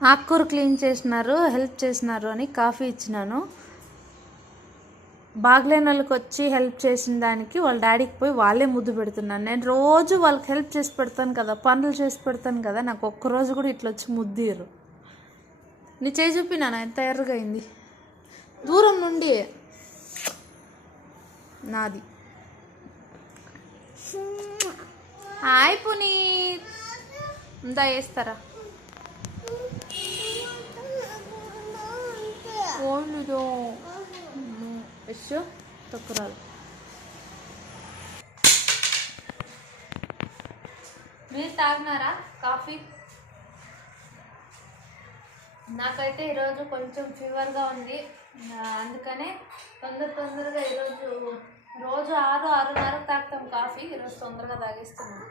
ఆకుకూర క్లీన్ చేసినారు, హెల్ప్ చేసినారు అని కాఫీ ఇచ్చినాను. బాగలేని వాళ్ళకి వచ్చి హెల్ప్ చేసిన దానికి వాళ్ళ డాడీకి పోయి వాళ్ళే ముద్దు పెడుతున్నాను. నేను రోజు వాళ్ళకి హెల్ప్ చేసి పెడతాను కదా, పనులు చేసి పెడతాను కదా, నాకు ఒక్కరోజు కూడా ఇట్లా వచ్చి ముద్దిరు. నీ చేయి చూపినానా ఎంత ఎర్రగా అయింది, దూరం నుండి నాది. హాయ్ పునీత్, ఇందా వేస్తారా ఓన్లుదో తక్కురాలు. మీరు తాగినారా కాఫీ? నాకైతే ఈరోజు కొంచెం ఫీవర్గా ఉంది, అందుకనే తొందరగా ఈరోజు రోజు 6-6:30 తాగుతాం కాఫీ, ఈరోజు తొందరగా తాగేస్తున్నాం.